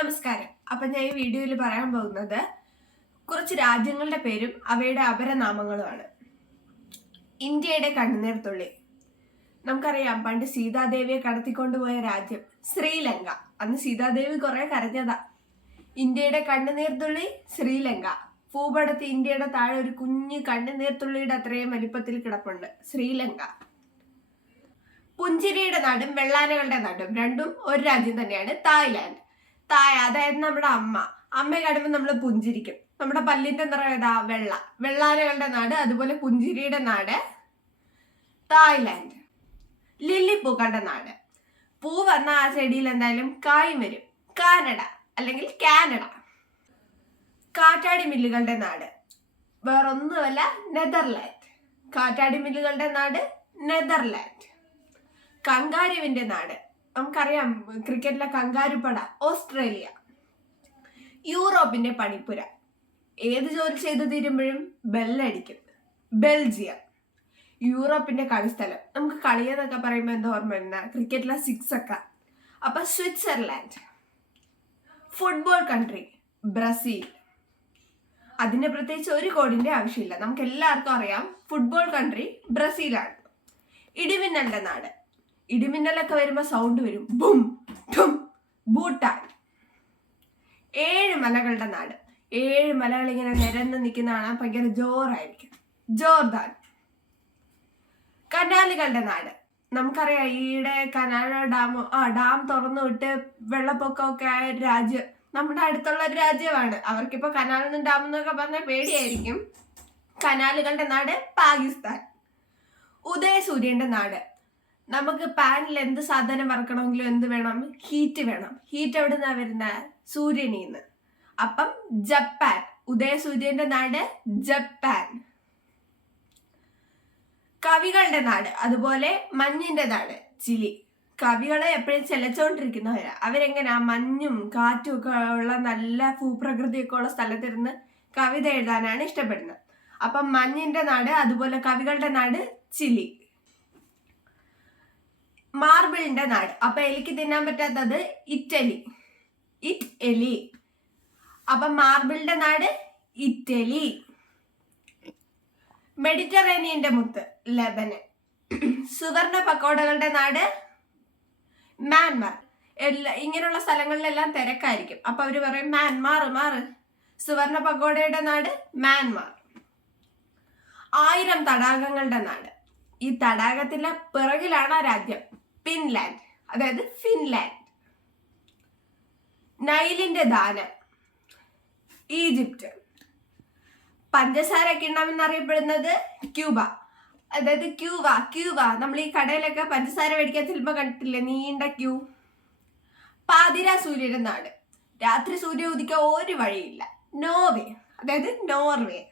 നമസ്കാരം. അപ്പൊ ഞാൻ ഈ വീഡിയോയിൽ പറയാൻ പോകുന്നത് കുറച്ച് രാജ്യങ്ങളുടെ പേരും അവയുടെ അപരനാമങ്ങളുമാണ്. ഇന്ത്യയുടെ കണ്ണുനീർത്തുള്ളി. നമുക്കറിയാം പണ്ട് സീതാദേവിയെ കടത്തിക്കൊണ്ടുപോയ രാജ്യം ശ്രീലങ്ക. അന്ന് സീതാദേവി കുറെ കരഞ്ഞതാ. ഇന്ത്യയുടെ കണ്ണുനീർത്തുള്ളി ശ്രീലങ്ക. ഭൂപടത്ത് ഇന്ത്യയുടെ താഴെ ഒരു കുഞ്ഞു കണ്ണുനീർത്തുള്ളിയുടെ അത്രയും വലിപ്പത്തിൽ കിടപ്പുണ്ട് ശ്രീലങ്ക. പുഞ്ചിരിയുടെ നാടും വെള്ളാനകളുടെ നാടും രണ്ടും ഒരു രാജ്യം തന്നെയാണ് തായ്ലാന്റ്. തായ അതായത് നമ്മുടെ അമ്മ. അമ്മയെ കാണുമ്പോൾ നമ്മൾ പുഞ്ചിരിക്കും. നമ്മുടെ പല്ലിന്റെ നിറം ഏതാ? വെള്ള. വെള്ളാനകളുടെ നാട് അതുപോലെ പുഞ്ചിരിയുടെ നാട്. തായ്ലാന്റ് ലില്ലിപ്പൂക്കളുടെ നാട്. പൂ വന്ന ആ ചെടിയിൽ എന്തായാലും കായ് വരും. കാനഡ അല്ലെങ്കിൽ കാനഡ. കാറ്റാടി മില്ലുകളുടെ നാട്. വേറൊന്നുമല്ല നെതർലാൻഡ്. കാറ്റാടി മില്ലുകളുടെ നാട് നെതർലാൻഡ്. കങ്കാരുവിന്റെ നാട്. നമുക്കറിയാം ക്രിക്കറ്റിലെ കങ്കാരുപ്പട ഓസ്ട്രേലിയ. യൂറോപ്പിന്റെ പണിപ്പുര. ഏത് ജോലി ചെയ്തു തീരുമ്പോഴും ബെല്ലടിക്കും. ബെൽജിയം. യൂറോപ്പിന്റെ കളിസ്ഥലം. നമുക്ക് കളിയെന്നൊക്കെ പറയുമ്പോൾ എന്താ ഓർമ്മ വരുന്ന? ക്രിക്കറ്റിലെ സിക്സ് ഒക്കെ അപ്പൊ സ്വിറ്റ്സർലാൻഡ്. Football country. ബ്രസീൽ. അതിന് പ്രത്യേകിച്ച് ഒരു കോടിന്റെ ആവശ്യമില്ല. നമുക്ക് എല്ലാവർക്കും അറിയാം ഫുട്ബോൾ കൺട്രി ബ്രസീലാണ്. ഇടിമിന്നലിന്റെ നാട്. ഇടിമിന്നലൊക്കെ വരുമ്പോൾ സൗണ്ട് വരും. ബും ഠും ഭൂട്ടാൻ. ഏഴ് മലകളുടെ നാട്. ഏഴ് മലകൾ ഇങ്ങനെ നിരന്ന് നിൽക്കുന്ന കാണാൻ ഭയങ്കര ജോറായിരിക്കും. ജോർദാൻ. കനാലുകളുടെ നാട്. നമുക്കറിയാം ഈയിടെ കനാല ഡാം ആ ഡാം തുറന്നു വിട്ട് വെള്ളപ്പൊക്കമൊക്കെ ആയ ഒരു രാജ്യം നമ്മുടെ അടുത്തുള്ള ഒരു രാജ്യമാണ്. അവർക്കിപ്പോ കനാലെന്നും ഡാം എന്നൊക്കെ പറഞ്ഞാൽ പേടിയായിരിക്കും. കനാലുകളുടെ നാട് പാകിസ്ഥാൻ. ഉദയസൂര്യന്റെ നാട്. നമുക്ക് പാനിൽ എന്ത് സാധനം വറക്കണമെങ്കിലും എന്ത് വേണം? ഹീറ്റ് വേണം. ഹീറ്റ് എവിടെ നിന്നാണ് വരുന്നത് സൂര്യനിൽ നിന്ന് അപ്പം ജപ്പാൻ. ഉദയസൂര്യന്റെ നാട് ജപ്പാൻ. കവികളുടെ നാട് അതുപോലെ മഞ്ഞിന്റെ നാട് ചിലി. കവികളെ എപ്പോഴും ചെലച്ചോണ്ടിരിക്കുന്നവരാ. അവരെങ്ങനെയാ മഞ്ഞും കാറ്റും ഒക്കെ ഉള്ള നല്ല ഭൂപ്രകൃതിയൊക്കെ ഉള്ള സ്ഥലത്തിരുന്ന് കവിത എഴുതാനാണ് ഇഷ്ടപ്പെടുന്നത്. അപ്പം മഞ്ഞിന്റെ നാട് അതുപോലെ കവികളുടെ നാട് ചിലി. മാർബിളിന്റെ നാട്. അപ്പൊ എലിക്ക് തിന്നാൻ പറ്റാത്തത് ഇറ്റലി. ഇറ്റ് എലി അപ്പൊ മാർബിളിന്റെ നാട് ഇറ്റലി. മെഡിറ്ററേനിയന്റെ മുത്ത് ലെബനൻ. സുവർണ പക്കോടകളുടെ നാട് മ്യാൻമാർ. എല്ലാ ഇങ്ങനെയുള്ള സ്ഥലങ്ങളിലെല്ലാം തിരക്കായിരിക്കും. അപ്പൊ അവർ പറയും മ്യാൻമാർ മാറ് സുവർണ പക്കോടയുടെ നാട് മ്യാൻമാർ. ആയിരം തടാകങ്ങളുടെ നാട്. ഈ തടാകത്തിന്റെ പിറകിലാണ് രാജ്യം. ഫിൻലാൻഡ് അതായത് ഫിൻലാൻഡ് നൈലിന്റെ ദാനം. ഈജിപ്റ്റ് പഞ്ചസാര കിണ്ണം എന്നറിയപ്പെടുന്നത് ക്യൂബ. അതായത് ക്യൂവ ക്യൂവ നമ്മൾ ഈ കടയിലൊക്കെ പഞ്ചസാര മേടിക്കാൻ ചിലപ്പോൾ കണ്ടിട്ടില്ലേ? നീണ്ട ക്യൂ. പാതിര സൂര്യന്റെ നാട്. രാത്രി സൂര്യ ഉദിക്കാൻ ഒരു വഴിയില്ല. നോർവേ. അതായത് നോർവേ.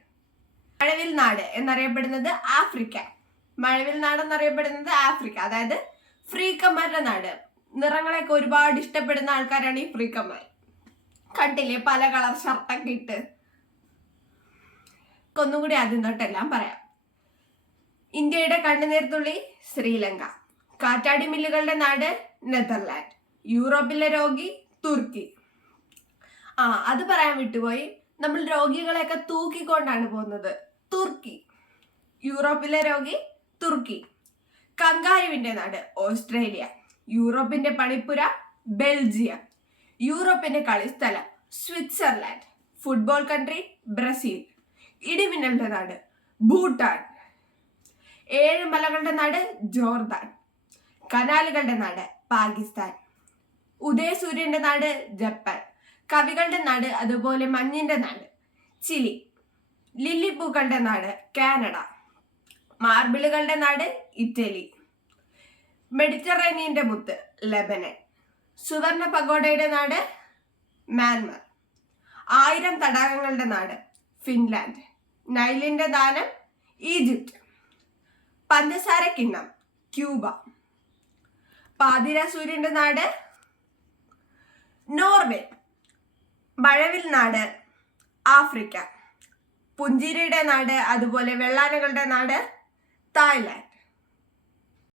മഴവിൽ നാട് എന്നറിയപ്പെടുന്നത് ആഫ്രിക്ക. മഴവിൽ നാട് എന്നറിയപ്പെടുന്നത് ആഫ്രിക്ക. അതായത് ഫ്രീക്കന്മാരുടെ നാട്. നിറങ്ങളെയൊക്കെ ഒരുപാട് ഇഷ്ടപ്പെടുന്ന ആൾക്കാരാണ് ഈ ഫ്രീക്കന്മാർ. കണ്ടില്ലേ? പല കളർ ഷർട്ടൊക്കെ ഇട്ട്. ഒന്നുകൂടി ആദ്യം തൊട്ടെല്ലാം പറയാം. ഇന്ത്യയുടെ കണ്ണുനീർത്തുള്ളി ശ്രീലങ്ക. കാറ്റാടി മില്ലുകളുടെ നാട് നെതർലാൻഡ്. യൂറോപ്പിലെ രോഗി തുർക്കി. ആ അത് പറയാൻ വിട്ടുപോയി. നമ്മൾ രോഗികളെയൊക്കെ തൂക്കിക്കൊണ്ടാണ് പോകുന്നത്. തുർക്കി. യൂറോപ്പിലെ രോഗി തുർക്കി. കങ്കാരുവിന്റെ നാട് ഓസ്ട്രേലിയ. യൂറോപ്പിന്റെ പണിപ്പുര ബെൽജിയം. യൂറോപ്പിന്റെ കളിസ്ഥലം സ്വിറ്റ്സർലാൻഡ്. Football country Brazil. ഇടിമിന്നലിന്റെ നാട് ഭൂട്ടാൻ. ഏഴ് മലകളുടെ നാട് ജോർദാൻ. കനാലുകളുടെ നാട് പാകിസ്ഥാൻ. ഉദയസൂര്യന്റെ നാട് ജപ്പാൻ. കവികളുടെ നാട് അതുപോലെ മഞ്ഞിന്റെ നാട് ചിലി. ലില്ലിപ്പൂക്കളുടെ നാട് കാനഡ. മാർബിളുകളുടെ നാട് ഇറ്റലി. മെഡിറ്ററേനിയന്റെ മുത്ത് ലെബനൻ. സുവർണ പഗോഡയുടെ നാട് മ്യാൻമർ. ആയിരം തടാകങ്ങളുടെ നാട് ഫിൻലാൻഡ്. നൈലിന്റെ ദാനം ഈജിപ്റ്റ് പഞ്ചസാര കിണ്ണം ക്യൂബ. പാതിര സൂര്യന്റെ നാട് നോർവേ. മഴവിൽ നാട് ആഫ്രിക്ക. പുഞ്ചിരിയുടെ നാട് അതുപോലെ വെള്ളാനകളുടെ നാട് Thailand.